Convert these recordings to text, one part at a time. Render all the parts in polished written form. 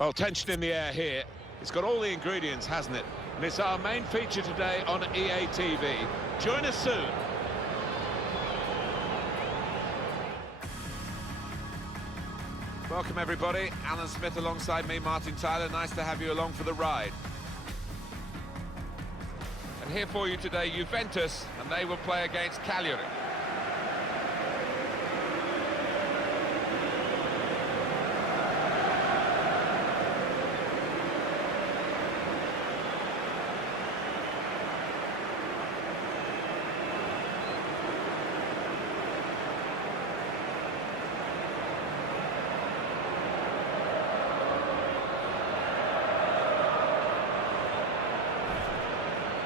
Well, tension in the air here. It's got all the ingredients, hasn't it? And it's our main feature today on EA TV. Join us soon. Welcome, everybody. Alan Smith alongside me, Martin Tyler. Nice to have you along for the ride. And here for you today, Juventus, and they will play against Cagliari.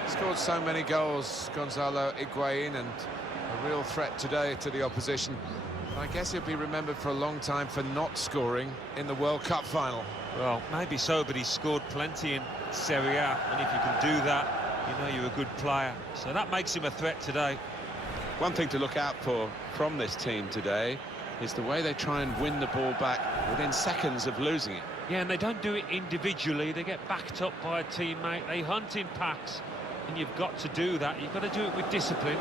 Scored so many goals, Gonzalo Higuain, and a real threat today to the opposition. I guess he'll be remembered for a long time for not scoring in the World Cup final. Well, maybe so, but he scored plenty in Serie A, and if you can do that, you know you're a good player. So that makes him a threat today. One thing to look out for from this team today is the way they try and win the ball back within seconds of losing it. Yeah, and they don't do it individually. They get backed up by a teammate. They hunt in packs. And you've got to do that. You've got to do it with discipline.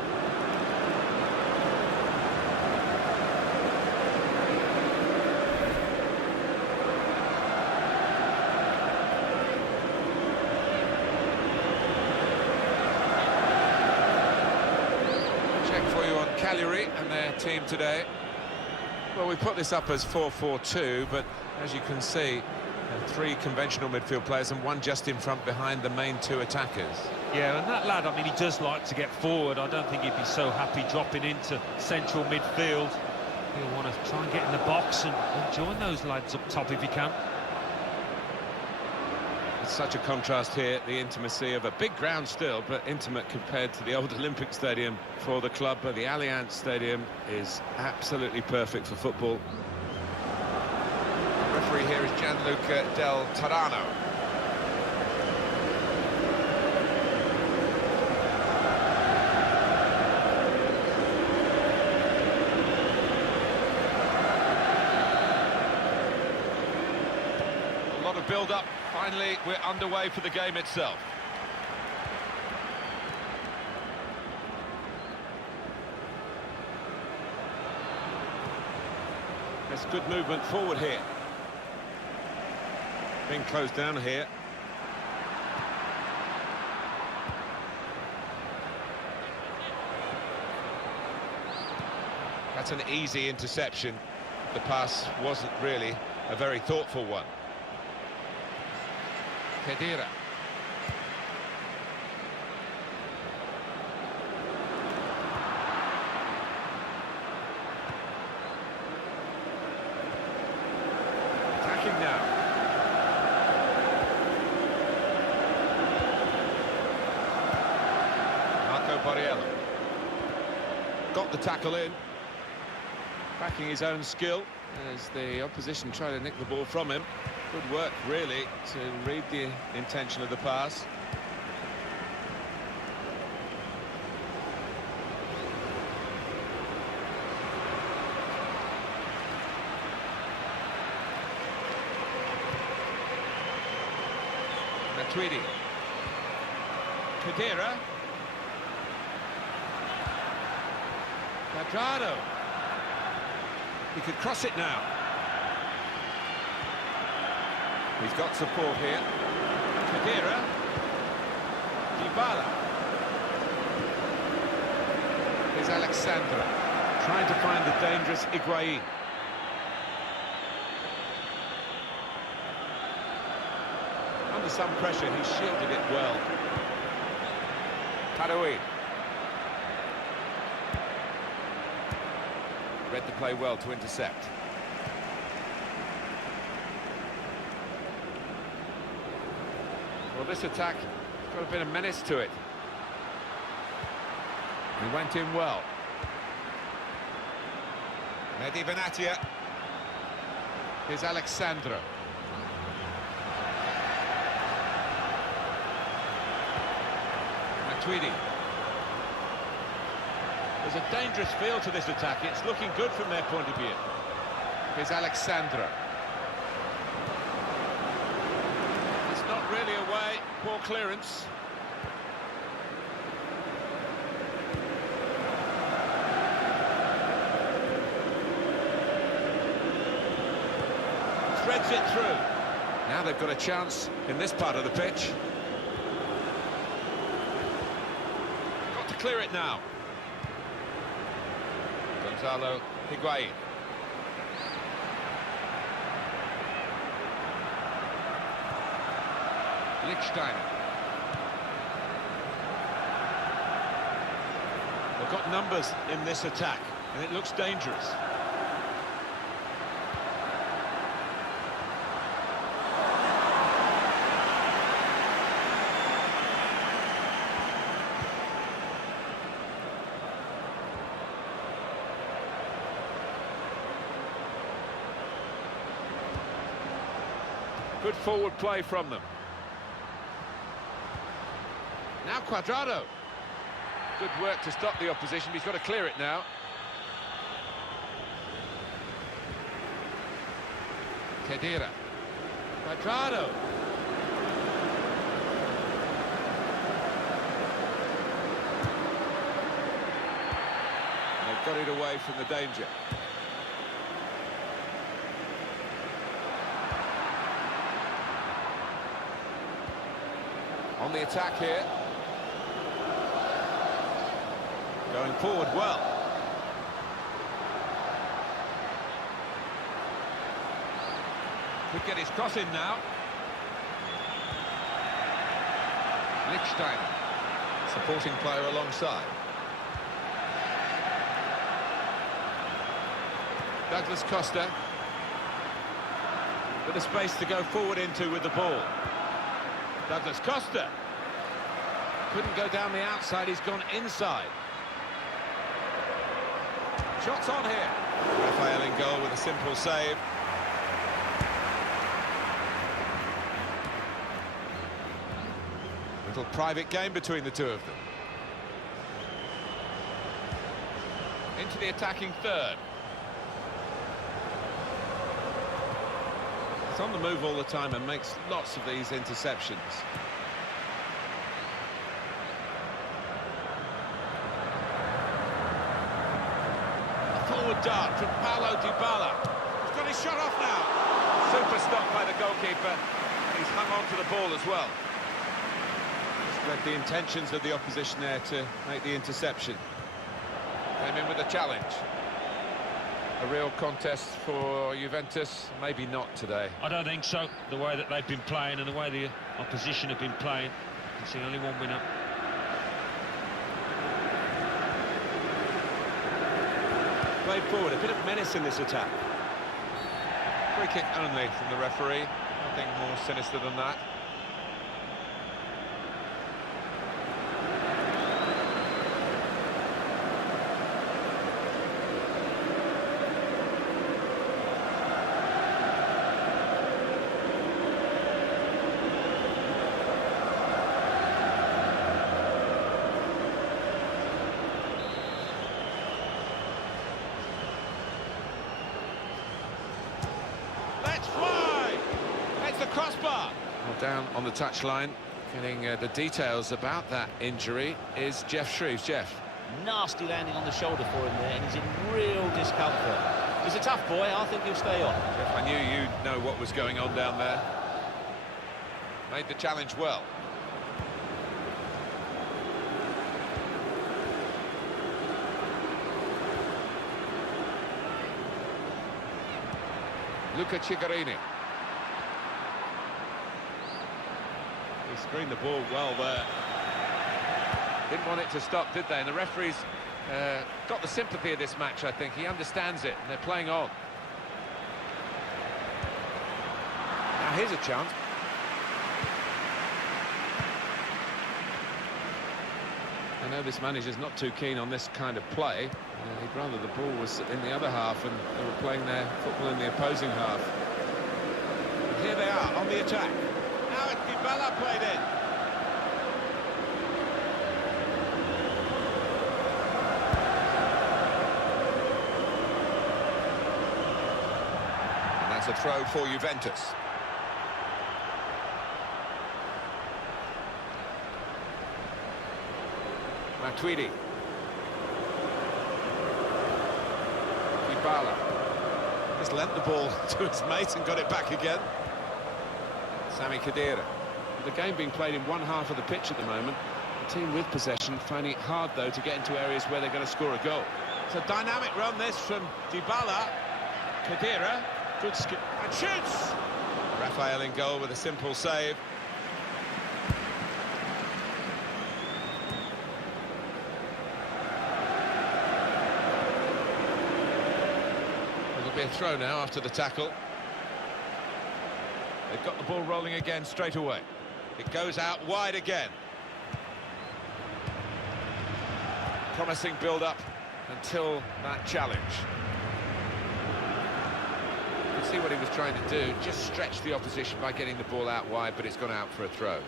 Check for you on Cagliari and their team today. Well, we put this up as 4-4-2, but as you can see, three conventional midfield players and one just in front behind the main two attackers. Yeah, and that lad, I mean, he does like to get forward. I don't think he'd be so happy dropping into central midfield. He'll want to try and get in the box and join those lads up top if he can. It's such a contrast here, the intimacy of a big ground still, but intimate compared to the old Olympic Stadium for the club. But the Allianz Stadium is absolutely perfect for football. The referee here is Gianluca Del Tarano. A lot of build-up. Finally, we're underway for the game itself. There's good movement forward here. Being closed down here. That's an easy interception. The pass wasn't really a very thoughtful one. Khedira. Attacking now. Marco Borriello. Got the tackle in. Backing his own skill as the opposition try to nick the ball from him. Good work, really, to read the intention of the pass. Matuidi. Khedira. Quadrado. He could cross it now. He's got support here. Khedira. Dybala. Here's Alexandra. Trying to find the dangerous Higuain. Under some pressure, he shielded it well. Tadouin. Read the play well to intercept. Well, this attack has got a bit of menace to it. He went in well. Mehdi Benatia. Here's Alexandra. Matuidi. There's a dangerous feel to this attack. It's looking good from their point of view. Here's Alexandra. Poor clearance. Threads it through. Now they've got a chance in this part of the pitch. Got to clear it now. Gonzalo Higuain. Lichtsteiner. They've got numbers in this attack, and it looks dangerous. Good forward play from them. Now Cuadrado. Good work to stop the opposition, but he's got to clear it now. Khedira. Cuadrado. They've got it away from the danger. On the attack here. Going forward well. Could get his cross in now. Lichtsteiner. Supporting player alongside. Douglas Costa. Bit of space to go forward into with the ball. Douglas Costa. Couldn't go down the outside, he's gone inside. Shots on here. Rafael in goal with a simple save. Little private game between the two of them. Into the attacking third. He's on the move all the time and makes lots of these interceptions. Forward dart from Paulo Dybala. He's got his shot off now. Super stop by the goalkeeper. He's hung on to the ball as well. Just read the intentions of the opposition there to make the interception. Came in with a challenge. A real contest for Juventus, maybe not today. I don't think so. The way that they've been playing and the way the opposition have been playing, you can see only one winner. Played forward, a bit of menace in this attack. Free kick only from the referee. Nothing more sinister than that. Crossbar. Well, down on the touchline, getting the details about that injury is Jeff Shreves. Jeff. Nasty landing on the shoulder for him there, and he's in real discomfort. He's a tough boy, I think he'll stay on. Jeff, I knew you'd know what was going on down there. Made the challenge well. Luca Cigarini. He screened the ball well there. Didn't want it to stop, did they? And the referee's got the sympathy of this match, I think. He understands it, and they're playing on. Now here's a chance. I know this manager's not too keen on this kind of play. He'd rather the ball was in the other half and they were playing their football in the opposing half. And here they are on the attack. Now it's Dybala played in. And that's a throw for Juventus. Matuidi. Dybala. Just lent the ball to his mate and got it back again. Sami Khedira. The game being played in one half of the pitch at the moment. The team with possession finding it hard, though, to get into areas where they're going to score a goal. It's a dynamic run, this, from Dybala. Khedira. Good skip. And shoots! Rafael in goal with a simple save. It'll be a throw now after the tackle. They've got the ball rolling again straight away. It goes out wide again. Promising build-up until that challenge. You can see what he was trying to do, just stretch the opposition by getting the ball out wide, but it's gone out for a throw.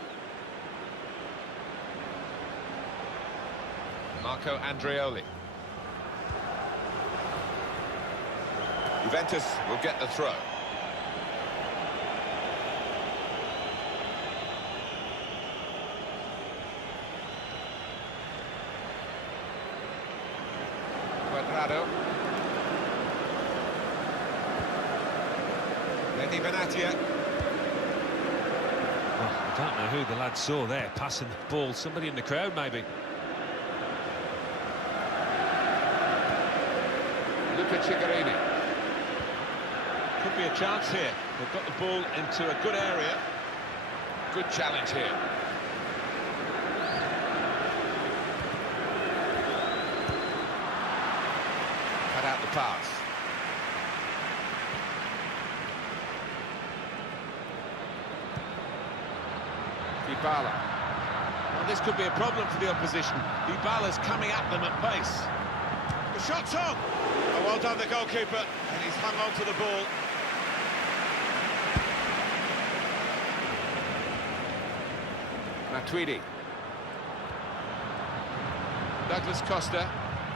Marco Andreoli. Juventus will get the throw. Quadrado. Lady Benatia. Oh, I don't know who the lad saw there, passing the ball. Somebody in the crowd, maybe. Luca Cigarini. Could be a chance here. They've got the ball into a good area. Good challenge here. Cut out the pass. Dybala. Well, this could be a problem for the opposition. Dybala's coming at them at pace. The shot's on! Oh, well done, the goalkeeper, and he's hung on to the ball. Matuidi. Douglas Costa.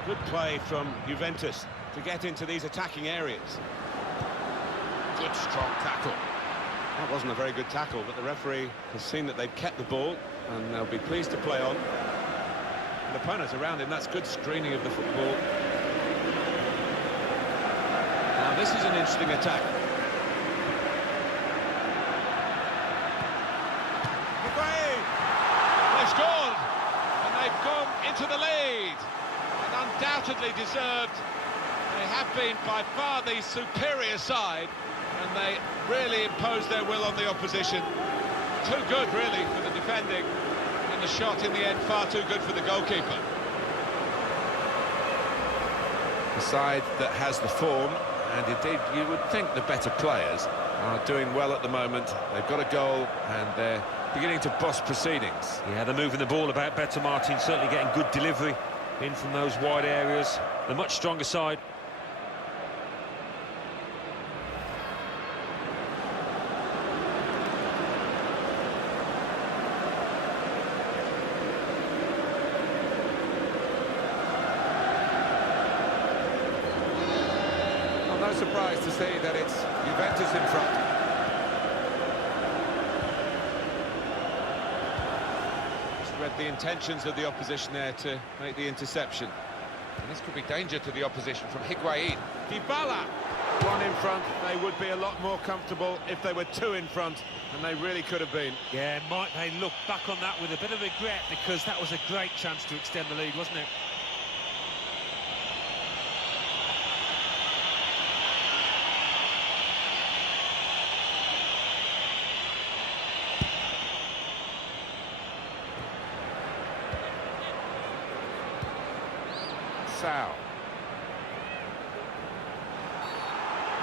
Good play from Juventus to get into these attacking areas. Good, strong tackle. That wasn't a very good tackle, but the referee has seen that they've kept the ball, and they'll be pleased to play on. And opponents around him, that's good screening of the football. Now, this is an interesting attack. They've scored, and they've gone into the lead. And undoubtedly deserved. They have been by far the superior side, and they really imposed their will on the opposition. Too good, really, for the defending. And the shot, in the end, far too good for the goalkeeper. The side that has the form, and indeed you would think the better players, are doing well at the moment. They've got a goal, and they're beginning to boss proceedings. Yeah, they're moving the ball about better, Martin. Certainly getting good delivery in from those wide areas. The much stronger side. No surprise to see that it's Juventus in front. Just read the intentions of the opposition there to make the interception. And this could be danger to the opposition from Higuain. Dybala! One in front. They would be a lot more comfortable if they were two in front, and they really could have been. Yeah, might they look back on that with a bit of regret, because that was a great chance to extend the lead, wasn't it? Sao.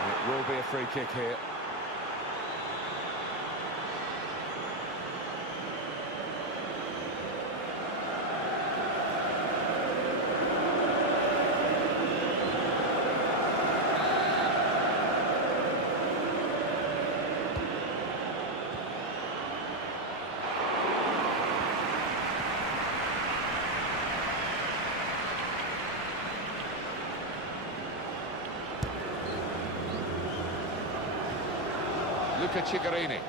It will be a free kick here. Luca Cigarini.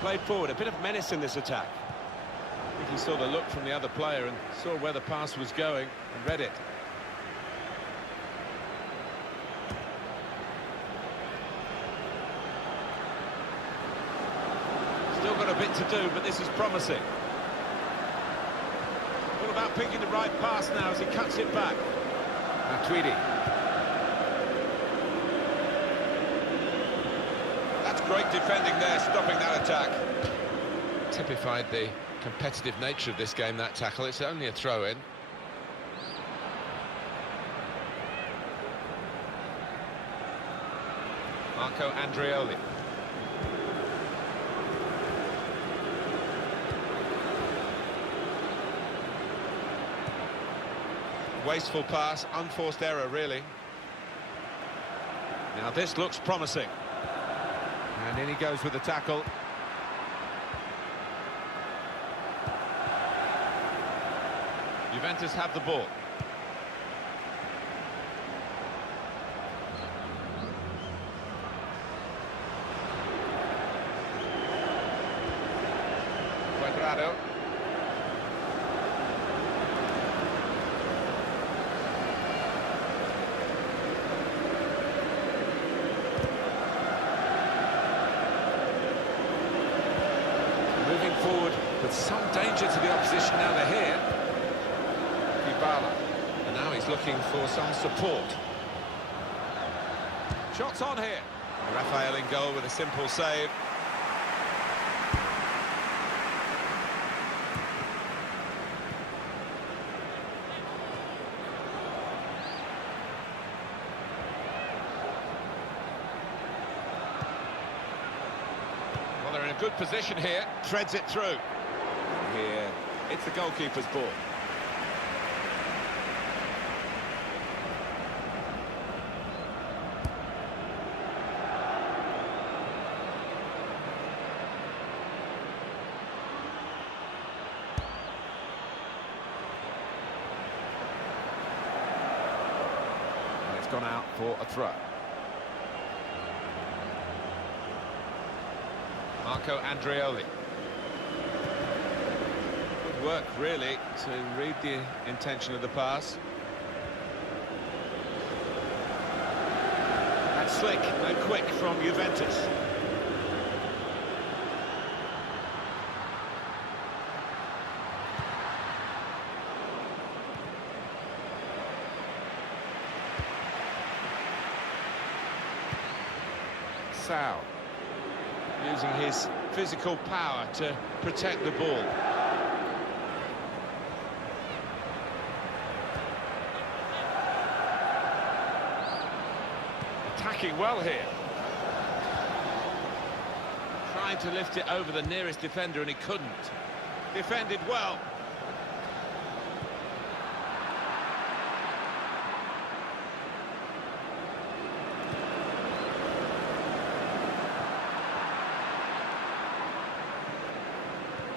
Played forward, a bit of menace in this attack. think he saw the look from the other player and saw where the pass was going and read it. Still got a bit to do, but this is promising. All about picking the right pass now as he cuts it back. Tweedy. That's great defending there, stopping that attack. Typified the competitive nature of this game, that tackle. It's only a throw-in. Marco Andreoli. Wasteful pass, unforced error, really. Now this looks promising. And in he goes with the tackle. Juventus have the ball. Cuadrado. Moving forward with some danger to the opposition now they're here. And now he's looking for some support. Shots on here. Rafael in goal with a simple save. Well, they're in a good position here. Threads it through. Here, it's the goalkeeper's ball. Gone out for a throw. Marco Andreoli. Good work, really, to read the intention of the pass. That's slick and quick from Juventus. Sao. Using his physical power to protect the ball. Attacking well here. Trying to lift it over the nearest defender and he couldn't. Defended well.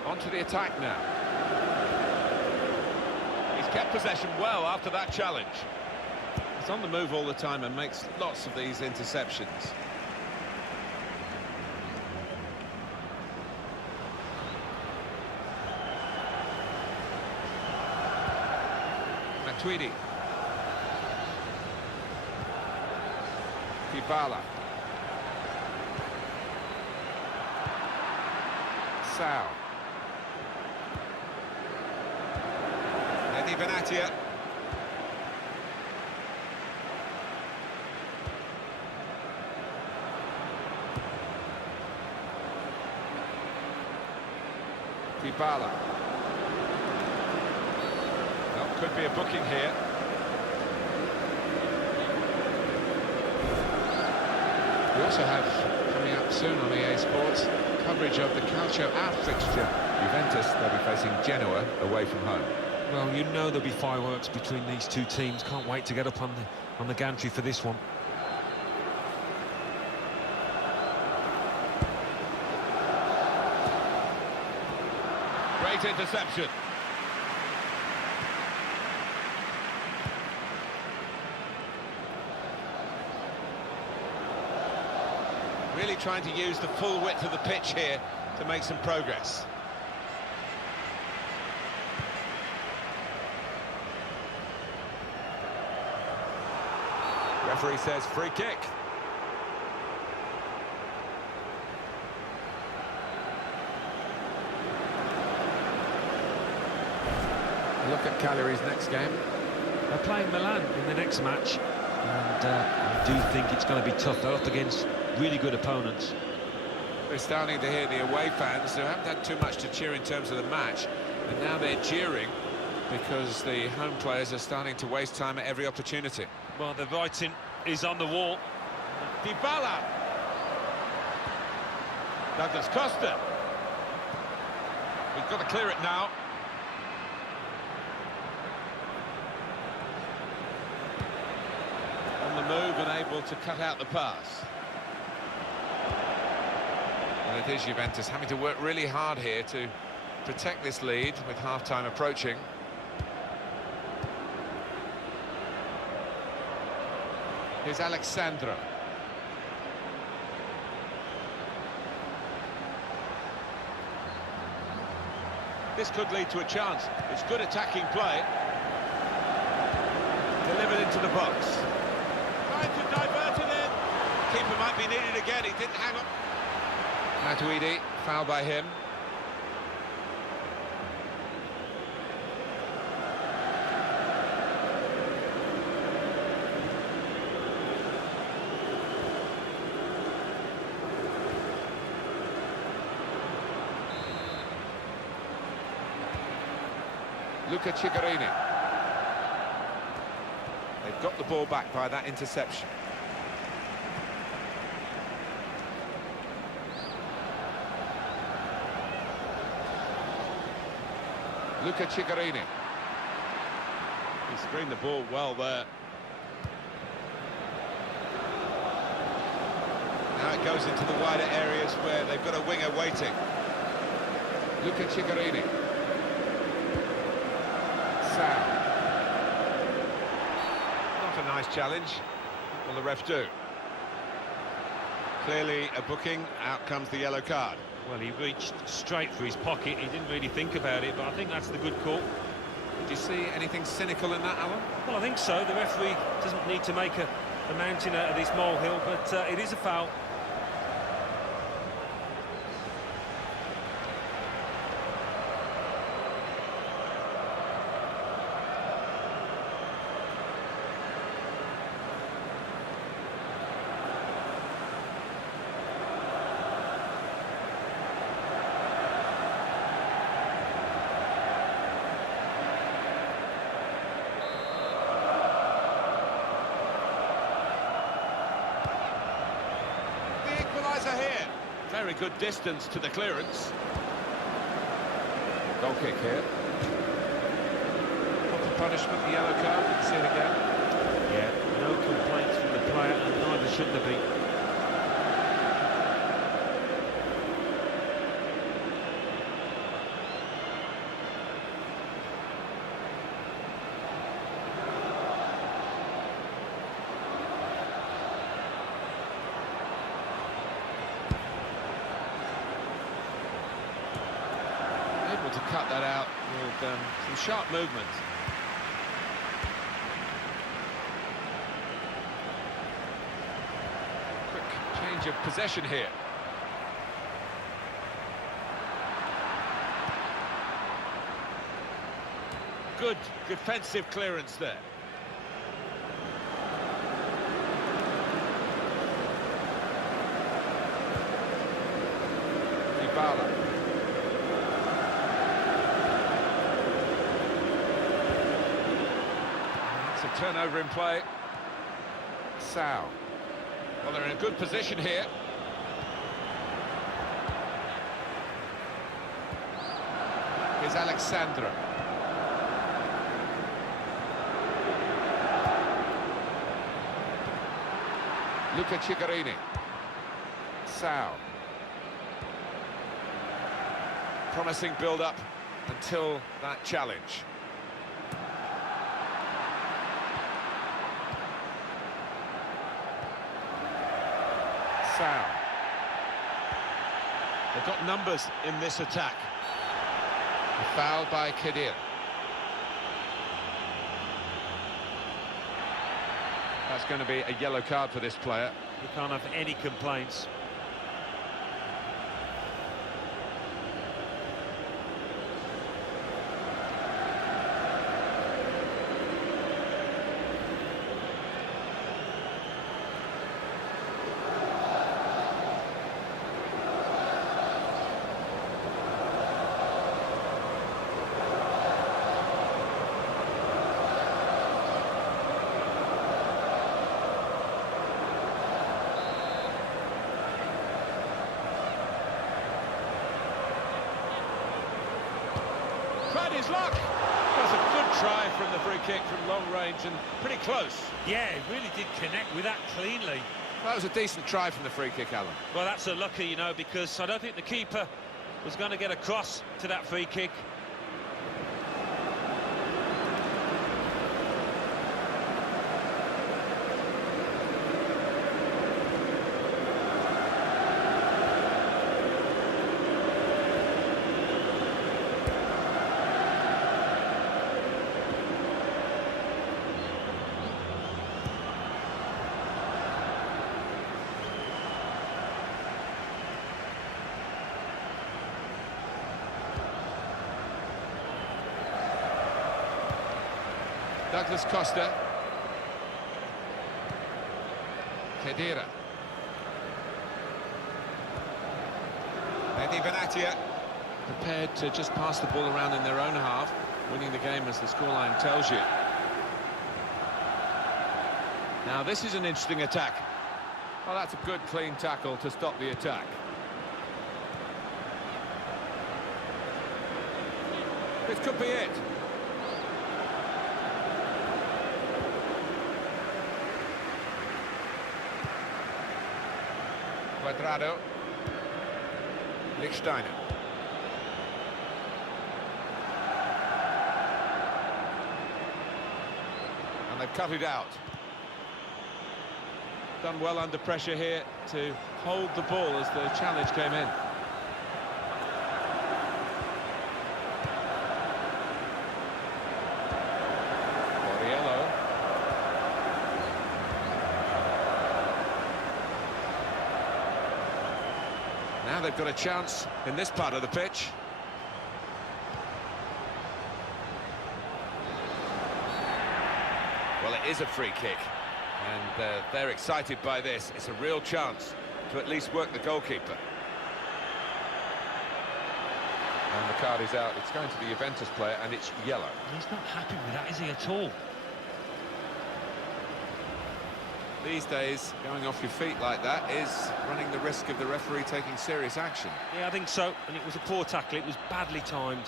Onto the attack now. He's kept possession well after that challenge. He's on the move all the time and makes lots of these interceptions. Tweedy. Dybala. Sao. Eddie Benatia. Dybala. Well, could be a booking here. We also have, coming up soon on EA Sports, coverage of the Calcio out fixture. Juventus, they'll be facing Genoa away from home. Well, you know there'll be fireworks between these two teams. Can't wait to get up on the gantry for this one. Great interception. Really trying to use the full width of the pitch here to make some progress. Referee says free kick. Look at Cagliari's next game. They're playing Milan in the next match, and I do think it's going to be tough. They're up against really good opponents. We're starting to hear the away fans who haven't had too much to cheer in terms of the match, and now they're jeering because the home players are starting to waste time at every opportunity. Well, the writing is on the wall. Dybala. Douglas Costa. We've got to clear it now. On the move and able to cut out the pass. Well, it is Juventus having to work really hard here to protect this lead with half-time approaching. Here's Alexandro. This could lead to a chance. It's good attacking play. Delivered into the box. Trying to divert it in. Keeper might be needed again. He didn't hang on. Matuidi, foul by him. Luca Cigarini. They've got the ball back by that interception. Luca Cigarini. He screened the ball well there. Now it goes into the wider areas where they've got a winger waiting. Luca Cigarini. Sam. Not a nice challenge. Will the ref do? Clearly a booking. Out comes the yellow card. Well, he reached straight for his pocket. He didn't really think about it, but I think that's the good call. Did you see anything cynical in that, Alan? Well, I think so. The referee doesn't need to make a mountain out of this molehill, but it is a foul. Here. Very good distance to the clearance. Goal kick here. Proper punishment, the yellow card. We can see it again. Yeah, no complaints from the player, and neither should there be. To cut that out with some sharp movement. Quick change of possession here. Good defensive clearance there. Dybala. Turnover in play. Sal. Well, they're in a good position here. Here's Alexandro. Luca Cigarini. Sal. Promising build-up until that challenge. Foul. They've got numbers in this attack. A foul by Kadir. That's going to be a yellow card for this player. You can't have any complaints. Tried his luck. That's a good try from the free kick from long range and pretty close. Yeah, he really did connect with that cleanly. That was a decent try from the free kick, Alan. Well, that's a lucky, you know, because I don't think the keeper was going to get across to that free kick. Douglas Costa. Khedira. Eddie Benatia. Prepared to just pass the ball around in their own half, winning the game as the scoreline tells you. Now this is an interesting attack. Well, that's a good clean tackle to stop the attack. This could be it. Quadrado. Lichtsteiner. And they've cut it out. Done well under pressure here to hold the ball as the challenge came in. Now they've got a chance in this part of the pitch. Well, it is a free kick, and they're excited by this. It's a real chance to at least work the goalkeeper. And the card is out. It's going to the Juventus player, and it's yellow. He's not happy with that, is he, at all? These days, going off your feet like that is running the risk of the referee taking serious action. Yeah, I think so. And it was a poor tackle. It was badly timed.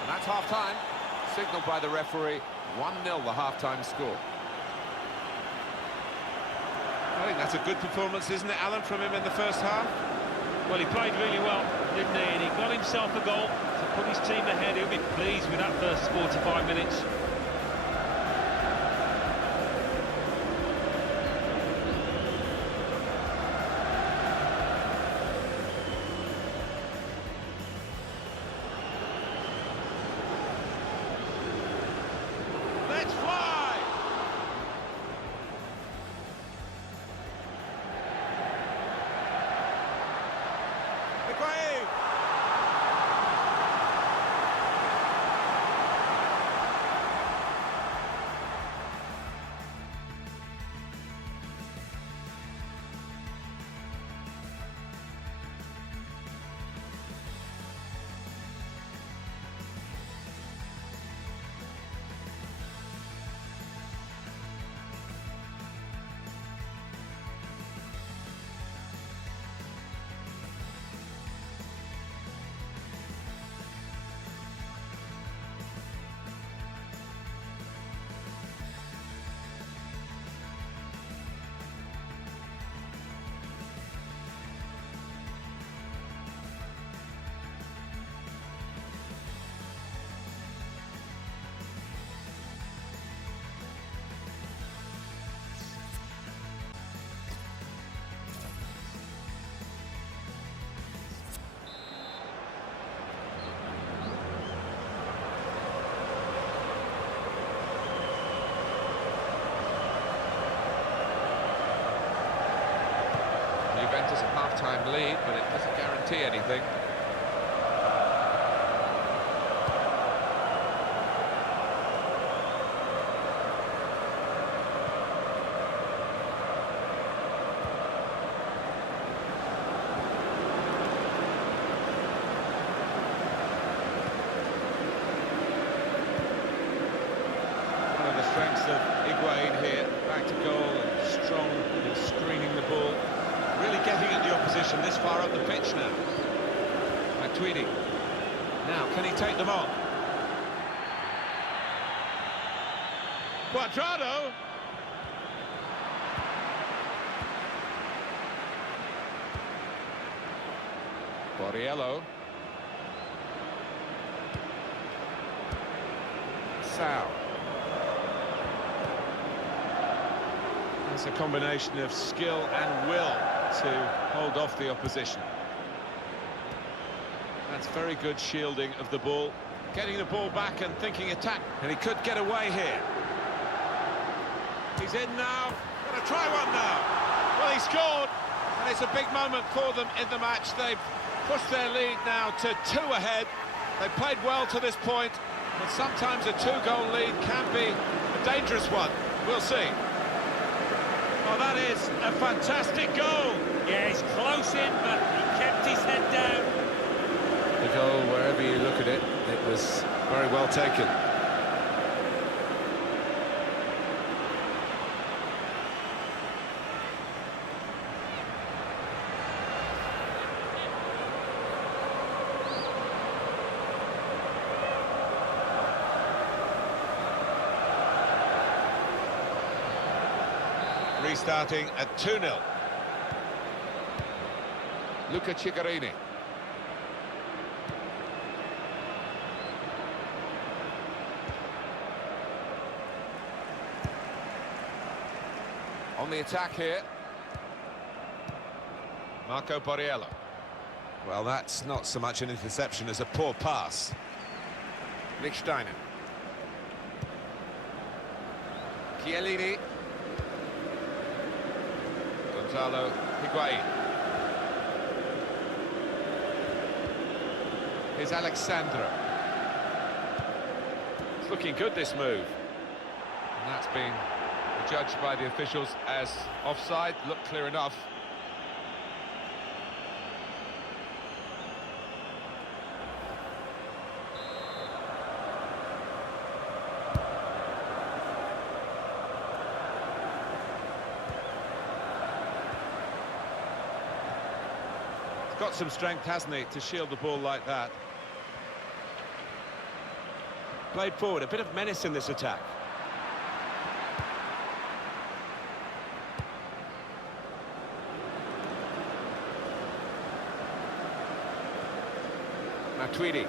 And that's half-time, signalled by the referee. 1-0 the half-time score. I think that's a good performance, isn't it, Alan, from him in the first half? Well, he played really well, didn't he? And he got himself a goal to put his team ahead. He'll be pleased with that first 45 minutes. Let's fly! half-time lead, but it doesn't guarantee anything. One of the strengths of Higuain here, back to goal and strong in screening the ball. Really getting at the opposition this far up the pitch now. Matuidi. Now, can he take them on? Cuadrado. Borriello. Sao. It's a combination of skill and will to hold off the opposition. That's very good shielding of the ball. Getting the ball back and thinking attack. And he could get away here. He's in now. Gonna try one now. Well, he scored. And it's a big moment for them in the match. They've pushed their lead now to 2 ahead. They played well to this point, but sometimes a 2-goal lead can be a dangerous one. We'll see. Oh, that is a fantastic goal. Yeah, he's close in, but he kept his head down. The goal, wherever you look at it, it was very well taken. Restarting at 2-0. Luca Ciccarini. On the attack here. Marco Borriello. Well, that's not so much an interception as a poor pass. Lichtsteiner. Chiellini. Gonzalo Higuain. Here's Alexandro. It's looking good, this move. And that's been judged by the officials as offside. Looked clear enough. He's got some strength, hasn't he, to shield the ball like that. Played forward, a bit of menace in this attack. Matuidi.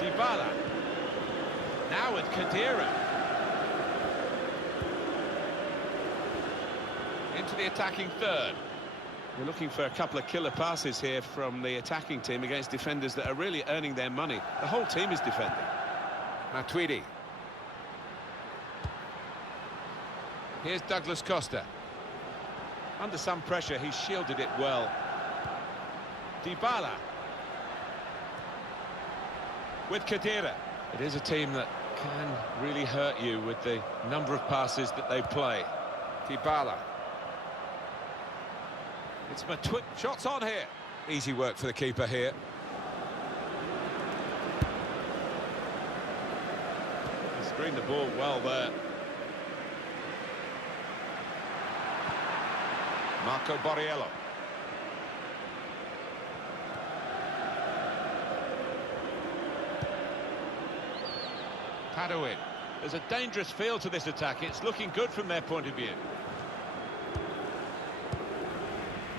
Dybala. Now with Khedira. Into the attacking third. We're looking for a couple of killer passes here from the attacking team against defenders that are really earning their money. The whole team is defending. Matuidi. Here's Douglas Costa. Under some pressure, he shielded it well. Dybala. With Khedira. It is a team that can really hurt you with the number of passes that they play. Dybala. It's Matuidi. Shots on here. Easy work for the keeper here. He screened the ball well there. Marco Borriello. Padawin. There's a dangerous feel to this attack. It's looking good from their point of view.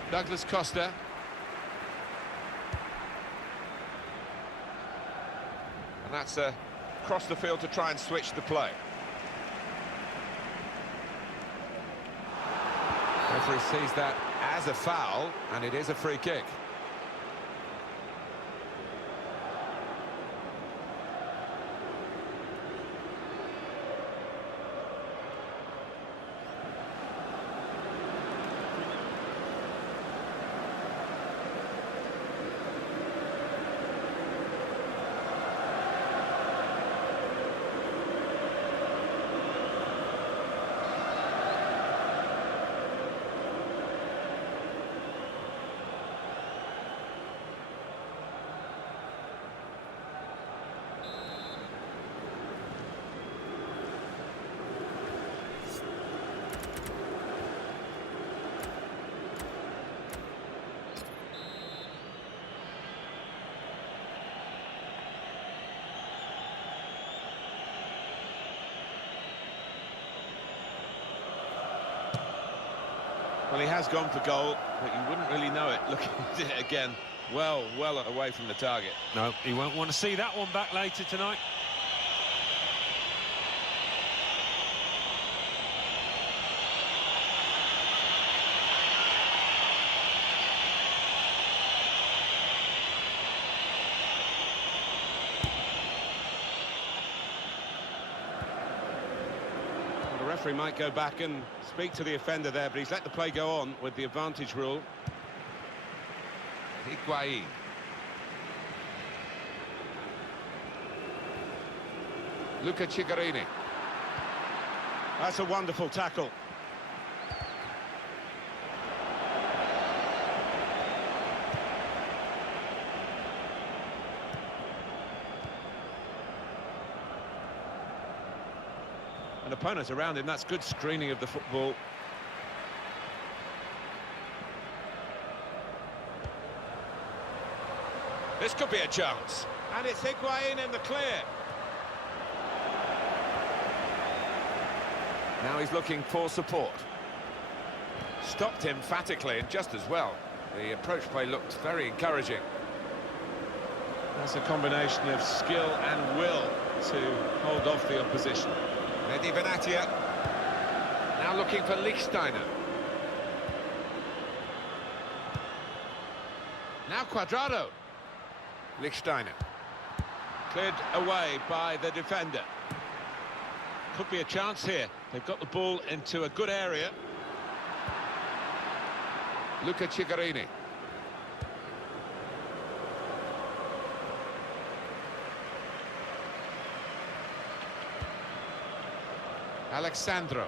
Douglas Costa. And that's across the field to try and switch the play. Referee sees that as a foul, and it is a free kick. Well, he has gone for goal, but you wouldn't really know it looking at it again. Well away from the target. No, he won't want to see that one back later tonight. Well, the referee might go back and speak to the offender there, but he's let the play go on with the advantage rule. Higuain. Luca Cigarini. That's a wonderful tackle. An opponent around him, that's good screening of the football. This could be a chance. And it's Higuain in the clear. Now he's looking for support. Stopped emphatically and just as well. The approach play looked very encouraging. That's a combination of skill and will to hold off the opposition. Mehdi Benatia. Now looking for Lichtsteiner. Now Cuadrado. Lichtsteiner. Cleared away by the defender. Could be a chance here. They've got the ball into a good area. Luca Cigarini. Alexandro.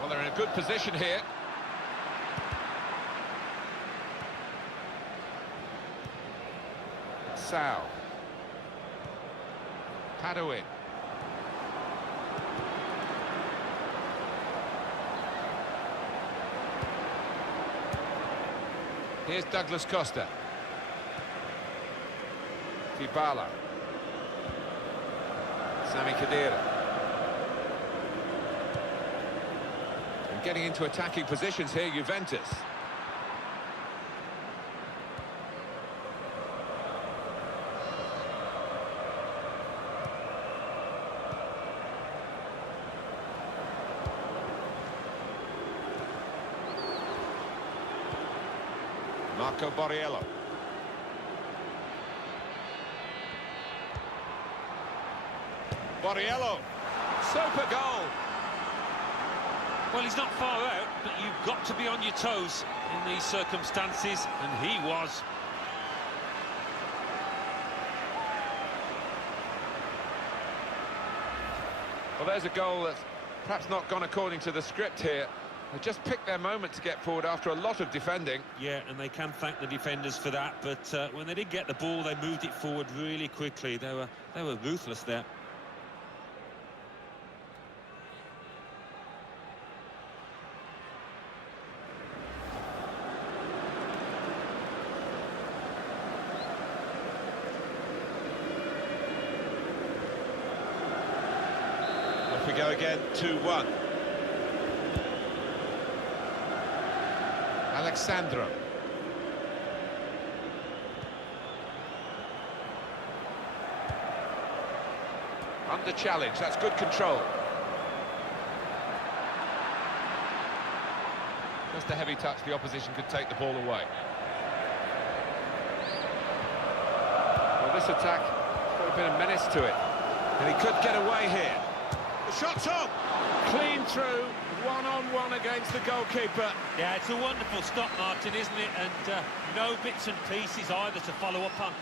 Well, they're in a good position here. Sao. Padawin. Here's Douglas Costa. Dybala. Sami Khedira. And getting into attacking positions here, Juventus. Marco Borriello. Borriello. Super goal. Well, he's not far out, but you've got to be on your toes in these circumstances, and he was. Well, there's a goal that's perhaps not gone according to the script here. They just picked their moment to get forward after a lot of defending. Yeah, and they can thank the defenders for that, but when they did get the ball, they moved it forward really quickly. They were ruthless there. Off we go again, 2-1. Alexandro. Under challenge, that's good control. Just a heavy touch, the opposition could take the ball away. Well, this attack has got a bit of menace to it. And he could get away here. The shot's on! Clean through, one-on-one against the goalkeeper. Yeah, it's a wonderful stop, Martin, isn't it? And no bits and pieces either to follow up on.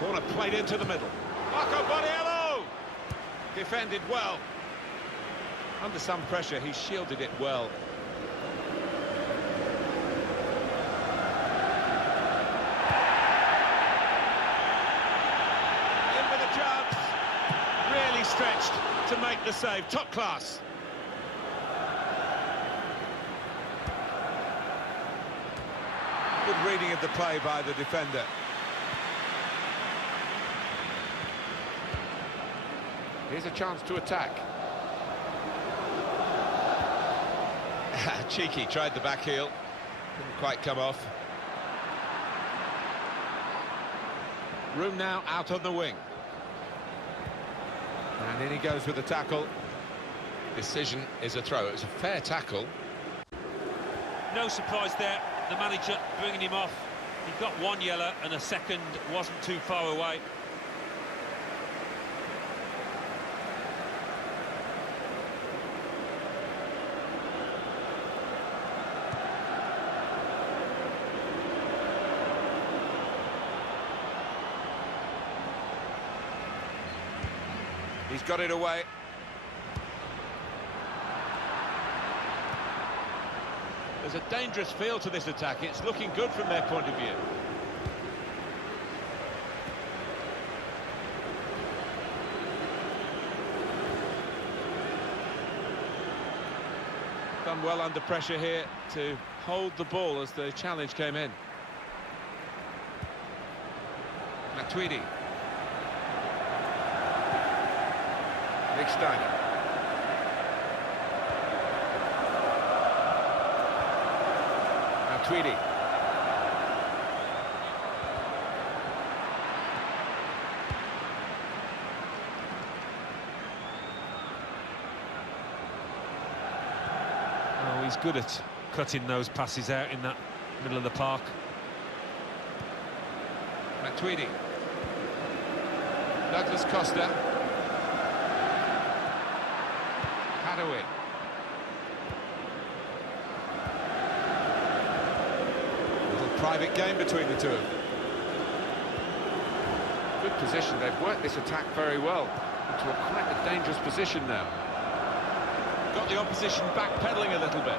Corner played into the middle. Marco Borriello! Defended well. Under some pressure, he shielded it well. In with a chance. Really stretched to make the save. Top class. Good reading of the play by the defender. Here's a chance to attack. Cheeky, tried the back heel. Didn't quite come off. Room now out on the wing. And in he goes with the tackle. Decision is a throw. It was a fair tackle. No surprise there, the manager bringing him off. He got one yellow and a second wasn't too far away. He's got it away. There's a dangerous feel to this attack. It's looking good from their point of view. Done well under pressure here to hold the ball as the challenge came in. Matuidi. Steiner. Tweedy. Oh, he's good at cutting those passes out in that middle of the park. Matuidi. Douglas Costa. Hadaway. Private game between the two of them. Good position. They've worked this attack very well into a quite a dangerous position now. Got the opposition backpedaling a little bit.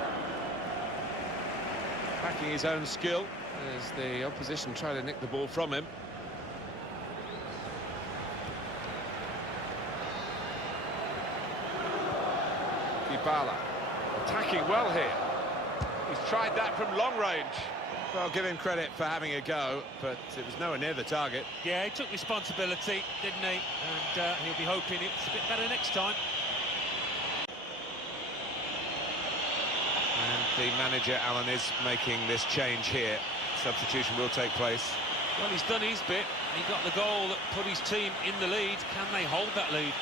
Backing his own skill as the opposition try to nick the ball from him. Dybala attacking well here. He's tried that from long range. Well, give him credit for having a go, but it was nowhere near the target. Yeah, he took responsibility, didn't he? And he'll be hoping it's a bit better next time. And the manager, Alan, is making this change here. Substitution will take place. Well, he's done his bit. He got the goal that put his team in the lead. Can they hold that lead?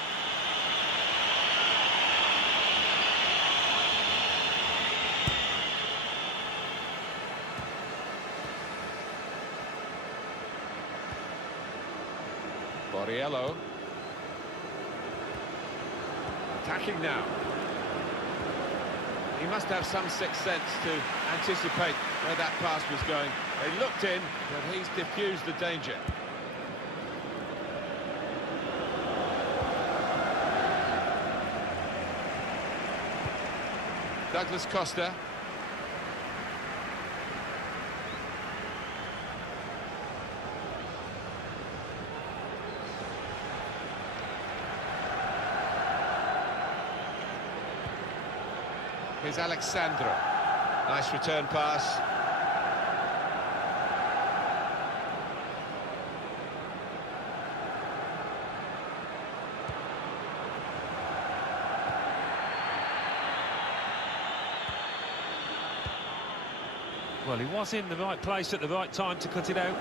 Borriello. Attacking now. He must have some sixth sense to anticipate where that pass was going. They looked in, but he's diffused the danger. Douglas Costa. Here's Alexandro. Nice return pass. Well, he was in the right place at the right time to cut it out.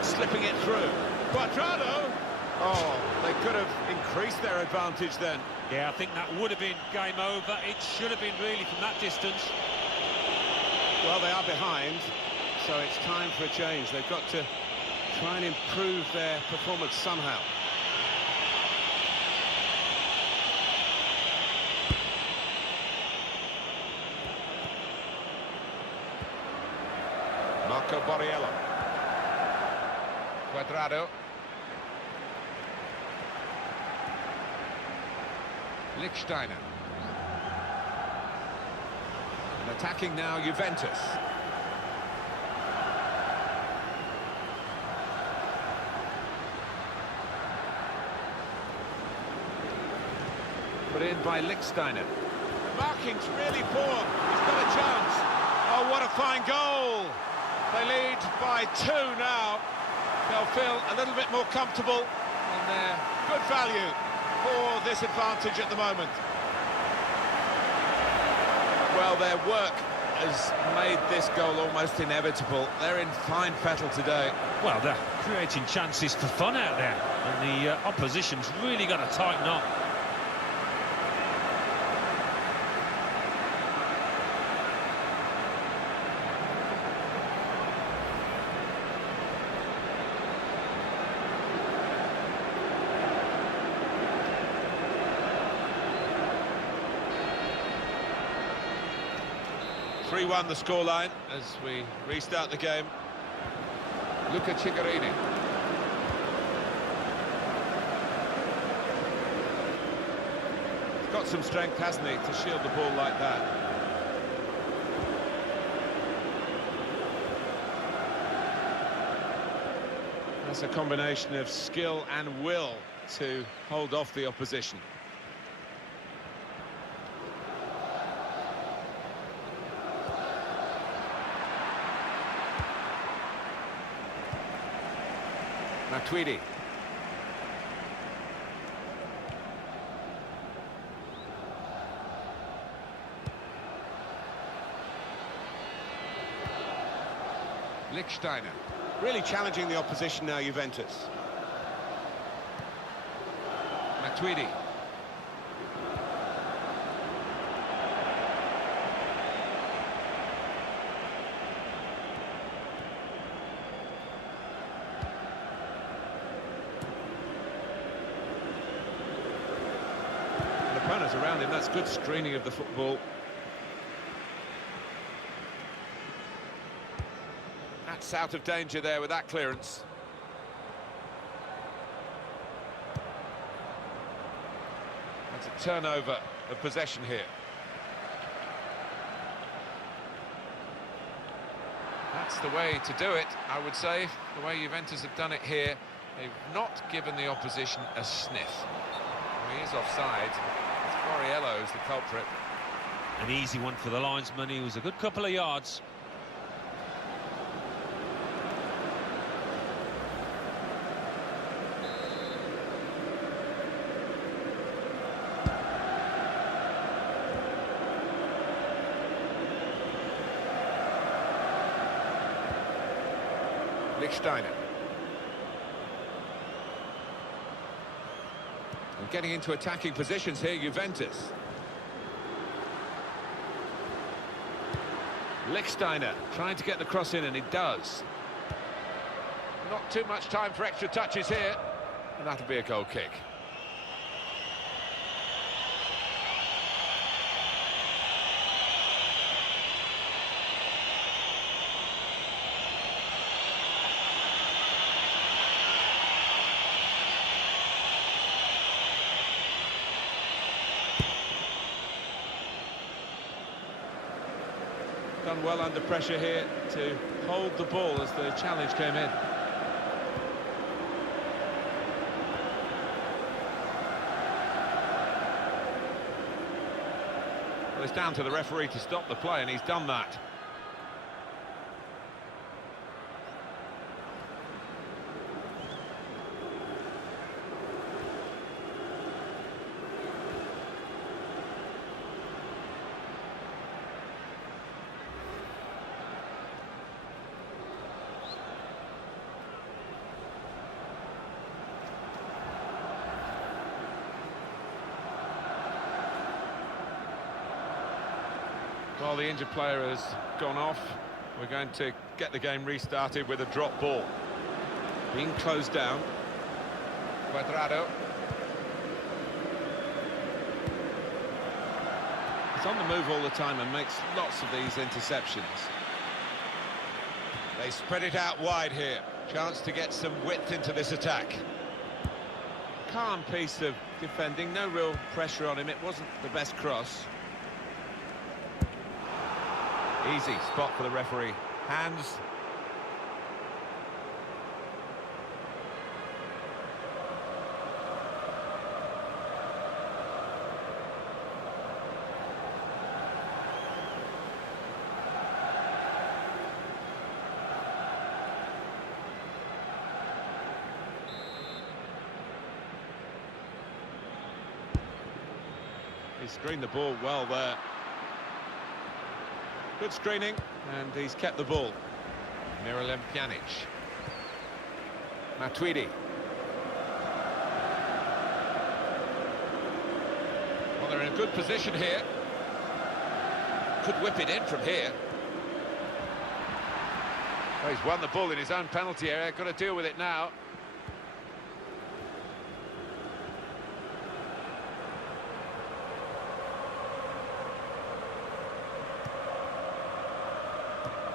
Slipping it through. Quadrado! Oh, they could have increased their advantage then. Yeah, I think that would have been game over. It should have been really from that distance. Well, they are behind, so it's time for a change. They've got to try and improve their performance somehow. Marco Borriello. Quadrado. Lichtsteiner. And attacking now Juventus. Put in by Lichtsteiner. The marking's really poor. He's got a chance. Oh, what a fine goal. They lead by 2 now. They'll feel a little bit more comfortable, and they're good value for this advantage at the moment. Well, their work has made this goal almost inevitable. They're in fine fettle today. Well, they're creating chances for fun out there, and the opposition's really got to tighten up. Three-1 the scoreline as we restart the game. Luca Cigarini. He's got some strength, hasn't he, to shield the ball like that. That's a combination of skill and will to hold off the opposition. Matuidi. Lichtsteiner. Really challenging the opposition now, Juventus. Matuidi. Opponents around him, that's good screening of the football. That's out of danger there with that clearance. That's a turnover of possession here. That's the way to do it, I would say. The way Juventus have done it here, they've not given the opposition a sniff. Well, he is offside. Borriello's the culprit. An easy one for the linesman. He was a good couple of yards. Lichtsteiner. And getting into attacking positions here, Juventus. Lichtsteiner trying to get the cross in, and he does. Not too much time for extra touches here, and that'll be a goal kick. Done well under pressure here to hold the ball as the challenge came in. Well, it's down to the referee to stop the play, and he's done that. Well, the injured player has gone off. We're going to get the game restarted with a drop ball. Being closed down. Cuadrado. He's on the move all the time and makes lots of these interceptions. They spread it out wide here. Chance to get some width into this attack. Calm piece of defending, no real pressure on him. It wasn't the best cross. Easy spot for the referee. Hands. He screened the ball well there. Good screening, and he's kept the ball. Miralem Pjanic. Matuidi. Well, they're in a good position here. Could whip it in from here. Well, he's won the ball in his own penalty area. Got to deal with it now.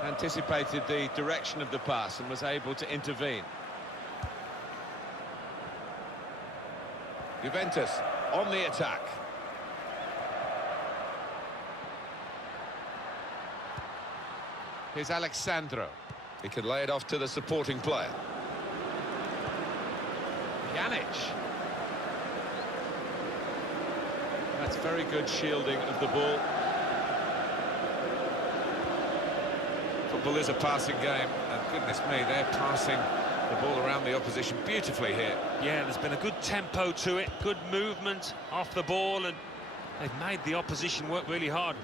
Anticipated the direction of the pass and was able to intervene. Juventus on the attack. Here's Alexandro. He can lay it off to the supporting player. Pjanic. That's very good shielding of the ball. Football is a passing game, and goodness me, they're passing the ball around the opposition beautifully here. Yeah, there's been a good tempo to it, good movement off the ball, and they've made the opposition work really hard.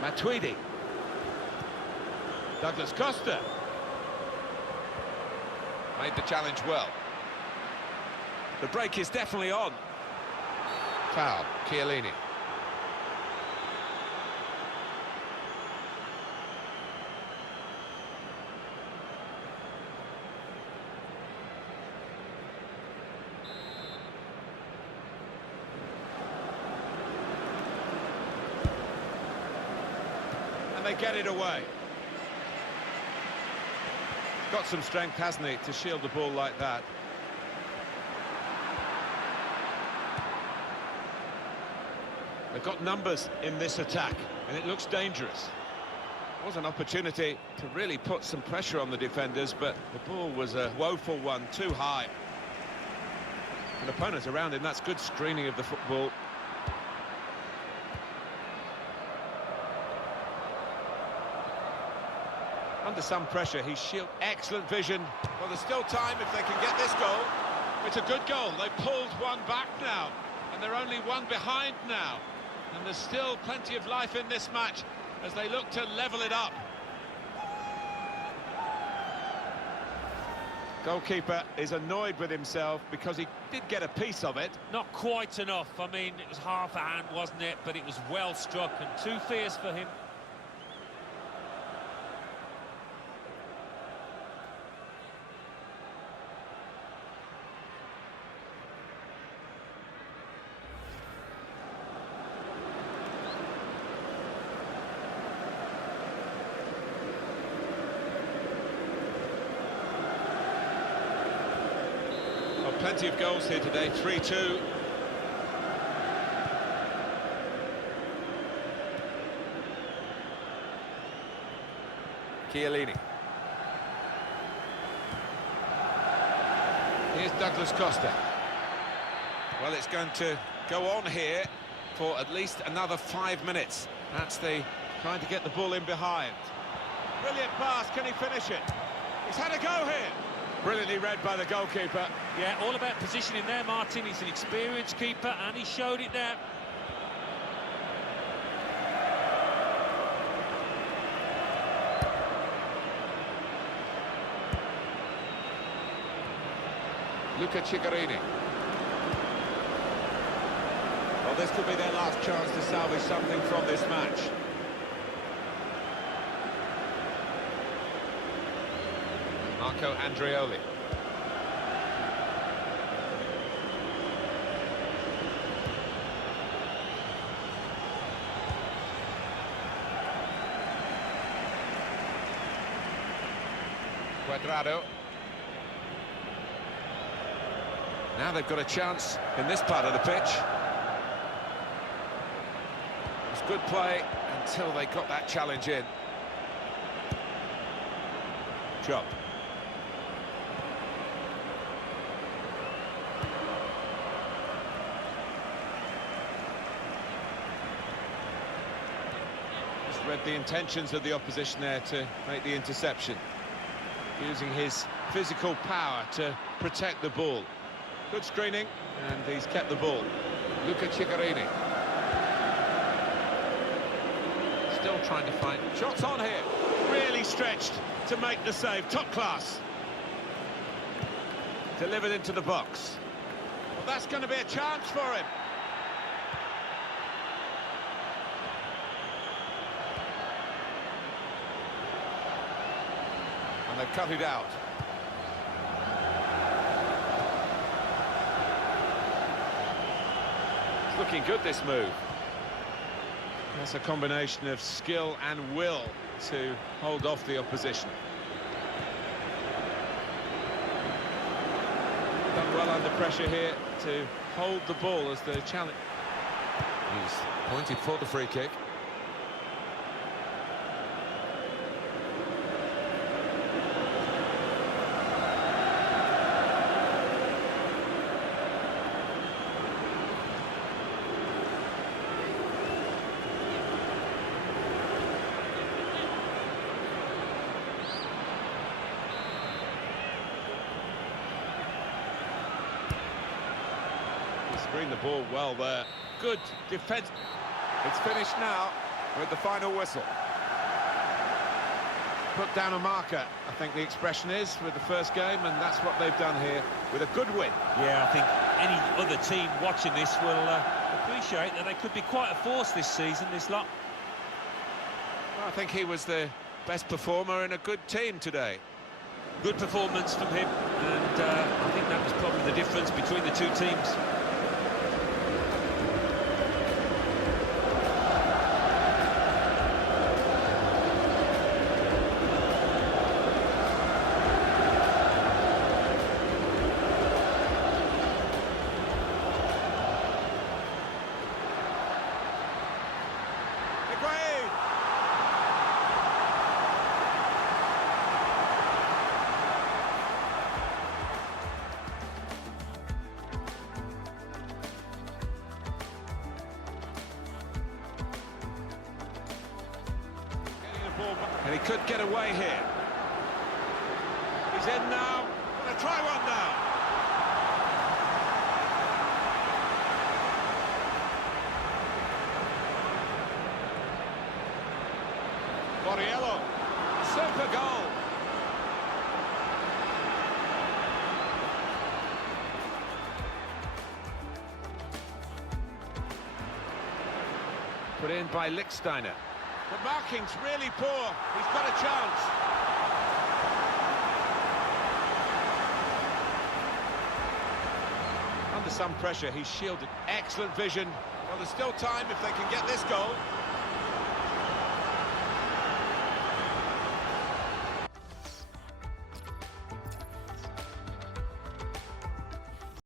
Matuidi. Douglas Costa. Made the challenge well. The break is definitely on. Foul, Chiellini. And they get it away. Got some strength, hasn't he, to shield the ball like that. They've got numbers in this attack, and it looks dangerous. Was an opportunity to really put some pressure on the defenders, but the ball was a woeful one, too high. An opponent around him, that's good screening of the football. Under some pressure, he's shielded. Excellent vision. Well, there's still time if they can get this goal. It's a good goal. They've pulled one back now, and they're only one behind now. And there's still plenty of life in this match as they look to level it up. Goalkeeper is annoyed with himself because he did get a piece of it. Not quite enough. I mean, it was half a hand, wasn't it? But it was well struck and too fierce for him. Plenty of goals here today, 3-2. Chiellini. Here's Douglas Costa. Well, it's going to go on here for at least another 5 minutes. That's the trying to get the ball in behind. Brilliant pass, can he finish it? He's had a go here. Brilliantly read by the goalkeeper. Yeah, all about positioning there, Martin. He's an experienced keeper, and he showed it there. Luca Ciccarini. Well, this could be their last chance to salvage something from this match. Marco Andreoli. Cuadrado. Now they've got a chance in this part of the pitch. It was good play until they got that challenge in. Chop. Just read the intentions of the opposition there to make the interception. Using his physical power to protect the ball. Good screening, and he's kept the ball. Luca Cigarini. Still trying to find shots on here. Really stretched to make the save. Top class. Delivered into the box. Well, that's going to be a chance for him. And they've cut it out. It's looking good, this move. That's a combination of skill and will to hold off the opposition. Done well under pressure here to hold the ball as the challenge. He's pointed for the free kick. Screen the ball well there. Good defence. It's finished now with the final whistle. Put down a marker, I think the expression is, with the first game, and that's what they've done here with a good win. Yeah, I think any other team watching this will appreciate that they could be quite a force this season, this lot. Well, I think he was the best performer in a good team today. Good performance from him, and I think that was probably the difference between the two teams. And he could get away here. He's in now. Gonna try one now. Borriello. Super goal. Put in by Lichtsteiner. The marking's really poor. He's got a chance. Under some pressure, he's shielded. Excellent vision. Well, there's still time if they can get this goal.